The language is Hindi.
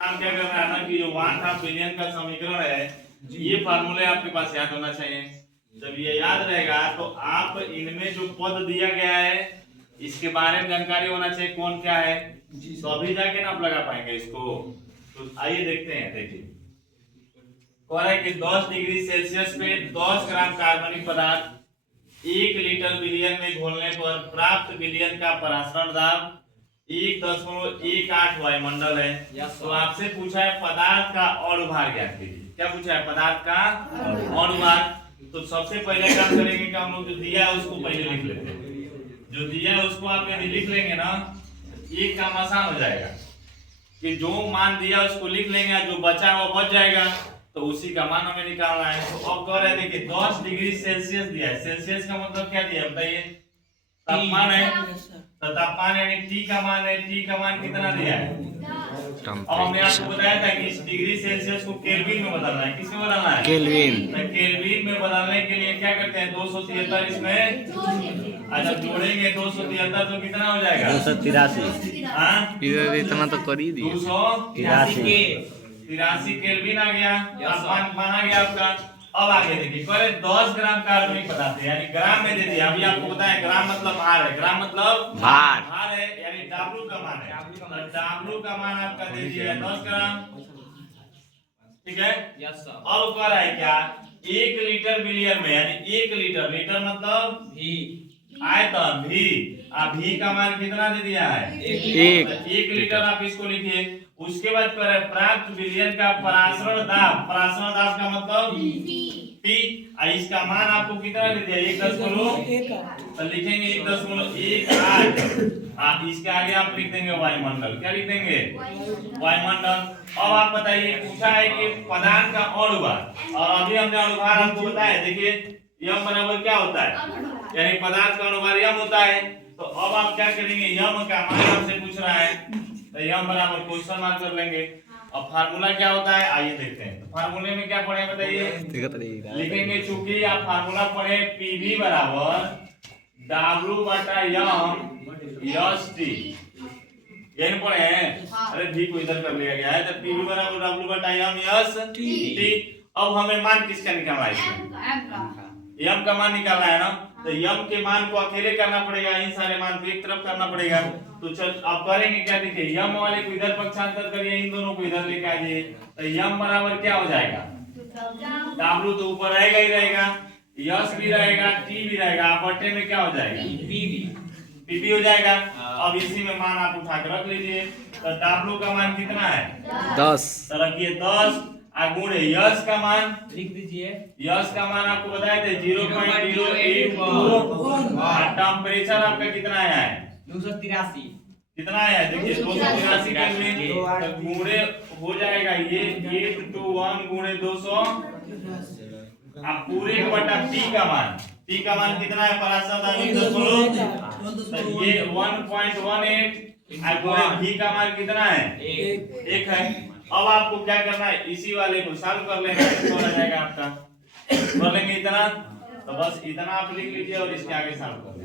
काम क्या करना है ना कि जो 1/2 बिलियन का समीकरण है ये फार्मूले आपके पास याद होना चाहिए। जब ये याद रहेगा तो आप इनमें जो पद दिया गया है इसके बारे में जानकारी होना चाहिए कौन क्या है, तो अभी जाके ना आप लगा पाएंगे इसको। तो आइए देखते हैं। देखिए कह रहा है कि 10 डिग्री सेल्सियस पे 10 ग्राम कार्बनिक पदार्थ 1 लीटर विलयन में घोलने पर प्राप्त विलयन का परासरण दाब 1.18 वायुमंडल है। तो आपसे पूछा है पदार्थ का अणुभार ज्ञात कीजिए। क्या पूछा है? पदार्थ का अणुभार। तो सबसे पहले काम करेंगे कि हम लोग जो दिया है उसको पहले लिख लेते हैं। जो दिया है उसको आप यदि लिख लेंगे ना ये काम आसान हो जाएगा कि जो मान दिया उसको लिख लेंगे, जो बचा वो बच जाएगा, तो उसी का मान हमें निकालना है। तो अब कह रहे हैं कि 10 डिग्री सेल्सियस दिया है। सेल्सियस का मतलब क्या दिया बताइए? तापमान है। तो तापमान यानी टी का मान है। टी का मान कितना दिया है? अब हमने आपको बताया था कि इस डिग्री सेल्सियस को केल्विन में बदलना है। किसमें बदलना है? केल्विन। तो केल्विन में बदलने के लिए क्या करते हैं? 273 इसमें अच्छा जोड़ेंगे 273 तो कितना हो जाएगा? 283। इधर इतना तो कर ही दिए। 283 केल्विन आ गया। तापमान माना गया आपका। अब आगे देखिए करे 10 ग्राम कार्बनिक पदार्थ यानी ग्राम में दे दिया। अभी आपको बताया ग्राम मतलब भार है। ग्राम मतलब भार है यानी W का मान है। W का मान आपका दे दिया 10 ग्राम। ठीक है। अब कह रहा है क्या 1 लीटर विलियन में यानी 1 लीटर, लीटर मतलब भी आयतन भी। भी का मान कितना दे दिया है? 1 लीटर। आप इसको लिखिए। उसके बाद कह रहे प्राप्त विलयन का परासरण दाब। परासरण दाब का मतलब P। इसका मान आपको कितना दे दिया? 1.1 तो लिखेंगे 1.18। इसके आगे आप लिख देंगे वायुमंडल। क्या लिख देंगे? वायुमंडल। अब आप बताइए पूछा है कि पदार्थ का अणुभार, और अभी हमने अणुभार आपको बताया। देखिए यम बराबर क्या होता है? यानी पदार्थ का अणुभार यम होता है। तो अब आप क्या करेंगे? यम का मान आपसे पूछ रहा है तो यम बराबर क्वेश्चन मार्क कर लेंगे। अब फार्मूला क्या होता है आइए देखते हैं। तो फार्मूले में क्या पढ़े बताइए? लिखेंगे चूंकि आप फार्मूला पढ़े पीवी बराबर W बटा यम यस टी। यही पढ़े हैं। अरे भी को इधर कर लिया गया है। तो पीवी बराबर W बटा यम यस टी। अब हमें मान किसका निकालना है? यम का मान निकालना है ना। तो यम के मान को अकेले करना पड़ेगा, इन सारे मान को एक तरफ करना पड़ेगा। तो चल अब करेंगे क्या? देखिए यम वाले को इधर पक्षांतर करिए, इन दोनों को इधर लेके आइए। तो यम बराबर क्या हो जाएगा? W तो ऊपर रहेगा ही रहेगा, यस भी रहेगा, टी भी रहेगा। बटे में क्या हो जाएगा? पीवी हो जाएगा। अब इसी में मान आप उठा कर रख लीजिए। तो W का मान कितना है? 10। तो रखिए 10 गुणे यश का मान लिख दीजिए। यश का मान आपको बताए थे 0.082। टेम्परेचर आपका कितना आया है? 283। कितना आया है? देखिए 283 केल्विन। गुणे हो जाएगा ये 821 गुणे 200। अब पूरे का बटा P का मान। P का मान कितना है? परासर ये 1.18 गुणे V का मान कितना है? 1 है। अब आपको क्या करना है? इसी वाले को सॉल्व कर लेना है। तो हो जाएगा आपका कर लेंगे इतना। तो बस इतना आप लिख लीजिए और इसके आगे सॉल्व कर